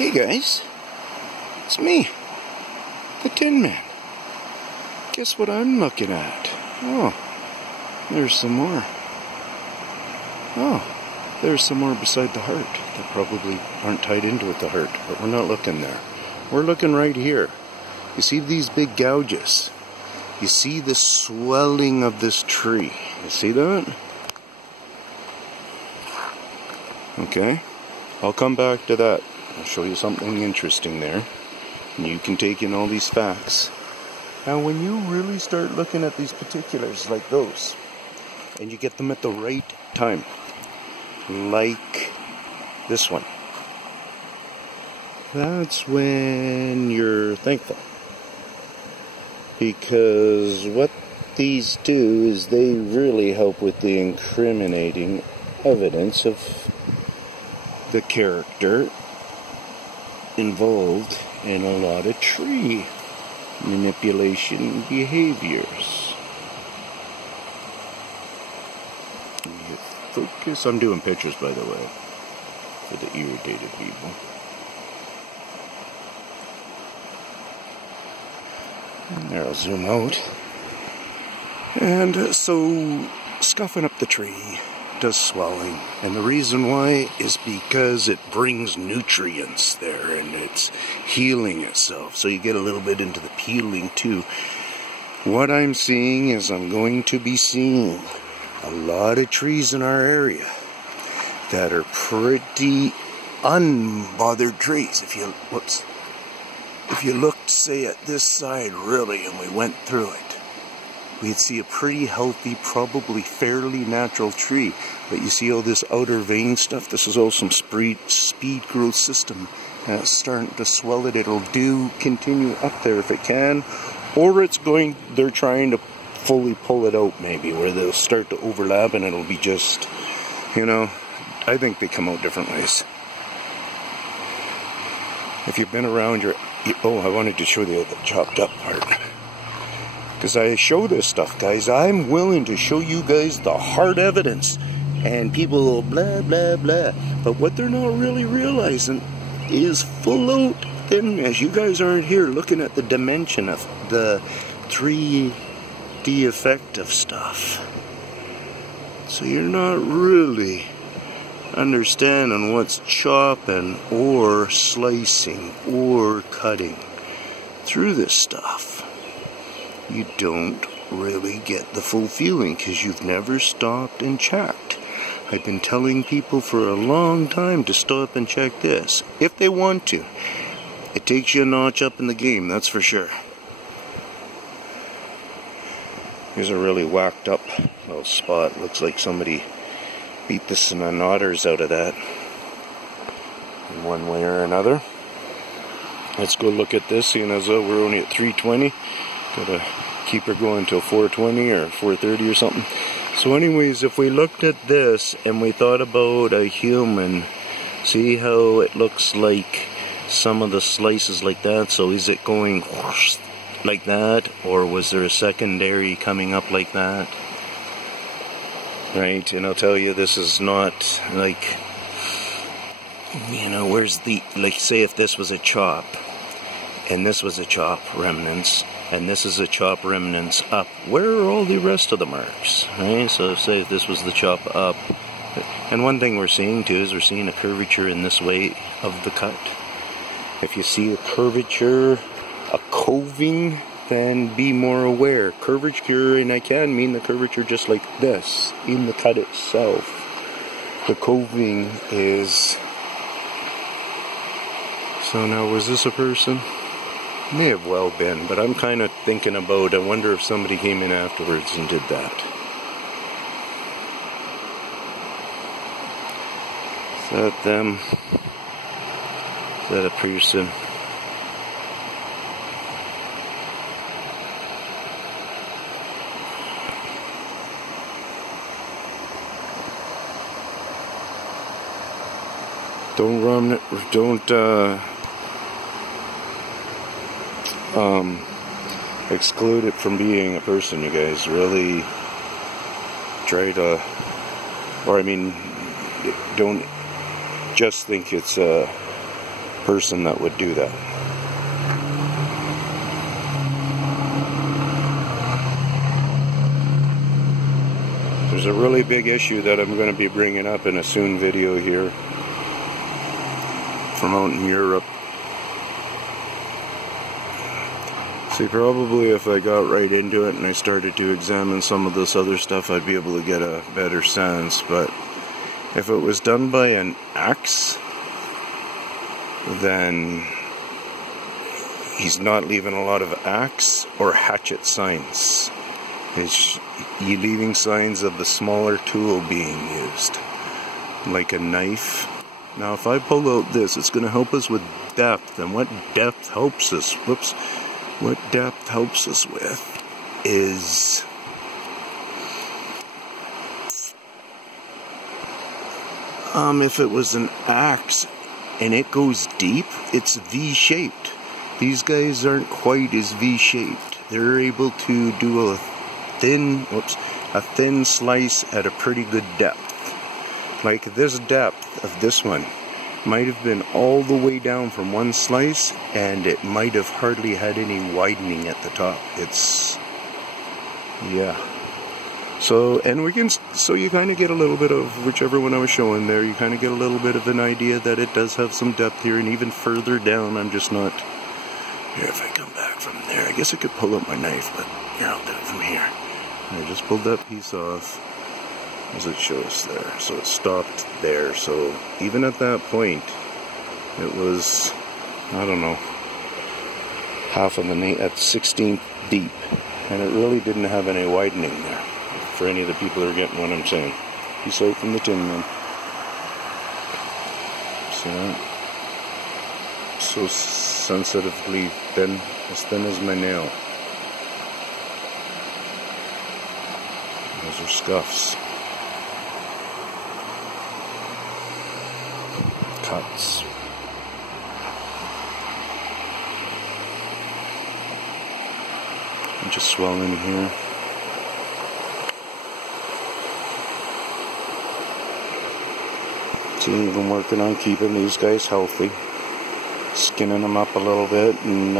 Hey guys, it's me, the Tinman. Guess what I'm looking at? Oh, there's some more. Oh, there's some more beside the heart that probably aren't tied into with the heart, but we're not looking there. We're looking right here. You see these big gouges? You see the swelling of this tree? You see that? Okay, I'll come back to that. I'll show you something interesting there, and you can take in all these facts. Now, when you really start looking at these particulars like those, and you get them at the right time, like this one, that's when you're thankful. Because what these do is they really help with the incriminating evidence of the character involved in a lot of tree manipulation behaviors. Focus. I'm doing pictures, by the way, for the irritated people. And there, I'll zoom out. And so, scuffing up the tree does swelling, and the reason why is because it brings nutrients there and it's healing itself, so you get a little bit into the peeling too. What I'm seeing is I'm going to be seeing a lot of trees in our area that are pretty unbothered trees. If you looked, say, at this side really, and we went through it, we'd see a pretty healthy, probably fairly natural tree. But you see all this outer vein stuff? This is all some speed growth system. And it's starting to swell it. It'll continue up there if it can. Or they're trying to fully pull it out maybe, where they'll start to overlap and it'll be just, I think they come out different ways. If you've been around I wanted to show you the chopped up part. Because I show this stuff, guys. I'm willing to show you guys the hard evidence. And people will blah, blah, blah. But what they're not really realizing is full out thinness. You guys aren't here looking at the dimension of the 3D effect of stuff. So you're not really understanding what's chopping or slicing or cutting through this stuff. You don't really get the full feeling because you've never stopped and checked. I've been telling people for a long time to stop and check this, if they want to. It takes you a notch up in the game, that's for sure. Here's a really whacked up little spot. Looks like somebody beat the otters out of that in one way or another. Let's go look at this, seeing as though we're only at 320. Gotta keep her going till 420 or 430 or something. So anyways, if we looked at this and we thought about a human, see how it looks like some of the slices like that? So is it going whoosh like that, or was there a secondary coming up like that? Right, and I'll tell you, this is not like, where's the, like, say if this was a chop, and this was a chop remnants, and this is a chop remnants up, where are all the rest of the marks, right? So say if this was the chop up, and one thing we're seeing too is we're seeing a curvature in this way of the cut. If you see a curvature, a coving, then be more aware. Curvature, and I can mean the curvature just like this, in the cut itself. The coving is... So now, was this a person? May have well been, but I'm kind of thinking about, I wonder if somebody came in afterwards and did that. Is that them? Is that a person? Don't run it, don't exclude it from being a person, you guys. Really try to, or I mean, don't just think it's a person that would do that. There's a really big issue that I'm going to be bringing up in a soon video here from out in Europe. See, probably if I got right into it and I started to examine some of this other stuff, I'd be able to get a better sense. But if it was done by an axe, then he's not leaving a lot of axe or hatchet signs. He's leaving signs of the smaller tool being used, like a knife. Now, if I pull out this, it's going to help us with depth, and what depth helps us, what depth helps us with is if it was an axe and it goes deep, it's V-shaped. These guys aren't quite as V-shaped. They're able to do a thin slice at a pretty good depth. Like this depth of this one might have been all the way down from one slice, and it might have hardly had any widening at the top. Yeah. So you kind of get a little bit of whichever one I was showing there. You kind of get a little bit of an idea that it does have some depth here, and even further down, I'm just not. Here, if I come back from there, I guess I could pull up my knife, but here, I'll do it from here. I just pulled that piece off, as it shows there. So it stopped there. So even at that point, it was, I don't know, half of the at 16th deep, and it really didn't have any widening there. For any of the people who are getting what I'm saying. Peace out from the Tinman. See that? So sensitively thin, as thin as my nail. Those are scuffs. Cuts. And just swelling here. See, even working on keeping these guys healthy. Skinning them up a little bit and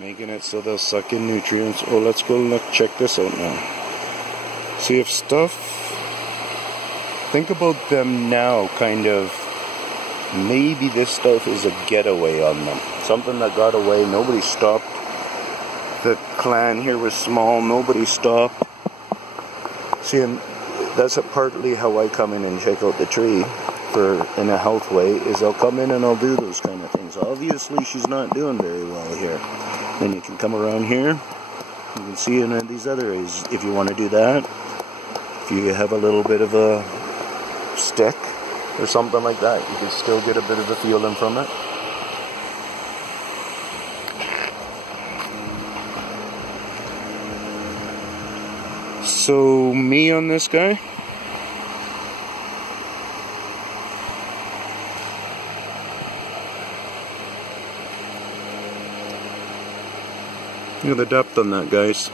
making it so they'll suck in nutrients. Oh, let's go look, check this out now. See if stuff, think about them now, kind of, maybe this stuff is a getaway on them. Something that got away, nobody stopped. The clan here was small, nobody stopped. See, and that's partly how I come in and check out the tree in a health way, is I'll come in and I'll do those kind of things. Obviously, she's not doing very well here. Then you can come around here. You can see in these other areas, if you want to do that. If you have a little bit of a stick or something like that, you can still get a bit of a feeling from it. So, me on this guy. Look at the depth on that, guys.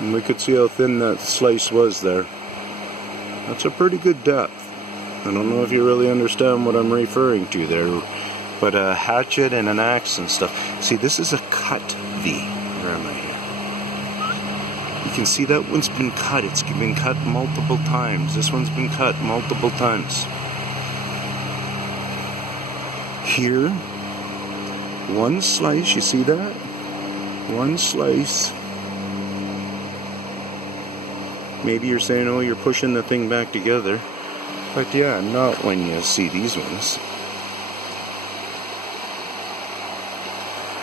And we could see how thin that slice was there. That's a pretty good depth. I don't know if you really understand what I'm referring to there, but a hatchet and an axe and stuff. See, this is a cut V. Where am I here? You can see that one's been cut. It's been cut multiple times. This one's been cut multiple times. Here, one slice, you see that? One slice. Maybe you're saying, oh, you're pushing the thing back together. But yeah, not when you see these ones.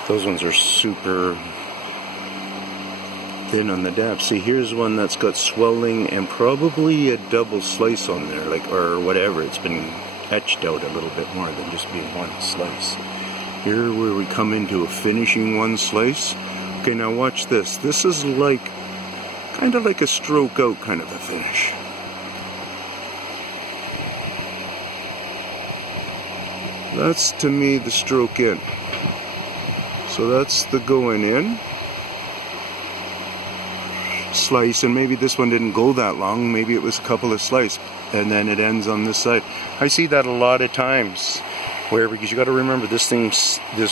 Those ones are super thin on the depth. See, here's one that's got swelling and probably a double slice on there, like, or whatever. It's been etched out a little bit more than just being one slice. Here, where we come into a finishing one slice. Okay, now watch this. This is like, kind of like a stroke out kind of a finish. That's, to me, the stroke in. So that's the going in. Slice, and maybe this one didn't go that long. Maybe it was a couple of slices, and then it ends on this side. I see that a lot of times where, because you got to remember this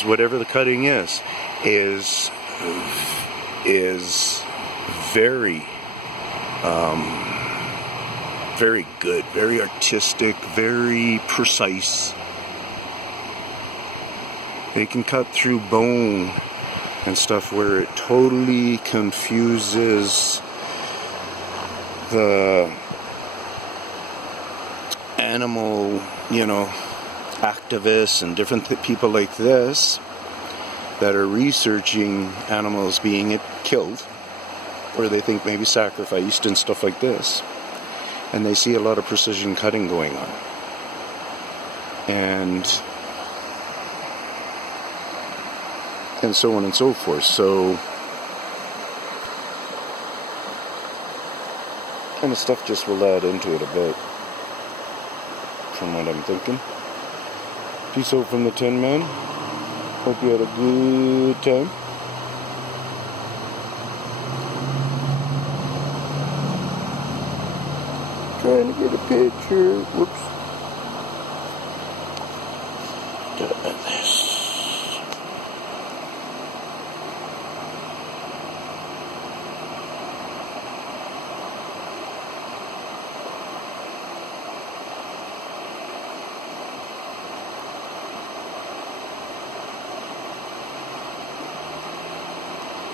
whatever the cutting is very very good, very artistic, very precise. They can cut through bone and stuff where it totally confuses the animal, you know, activists and different people like this that are researching animals being killed, or they think maybe sacrificed and stuff like this, and they see a lot of precision cutting going on, and so on and so forth. So kind of stuff just will add into it a bit, from what I'm thinking. Peace out from the Tinman. Hope you had a good time. Trying to get a picture. Whoops.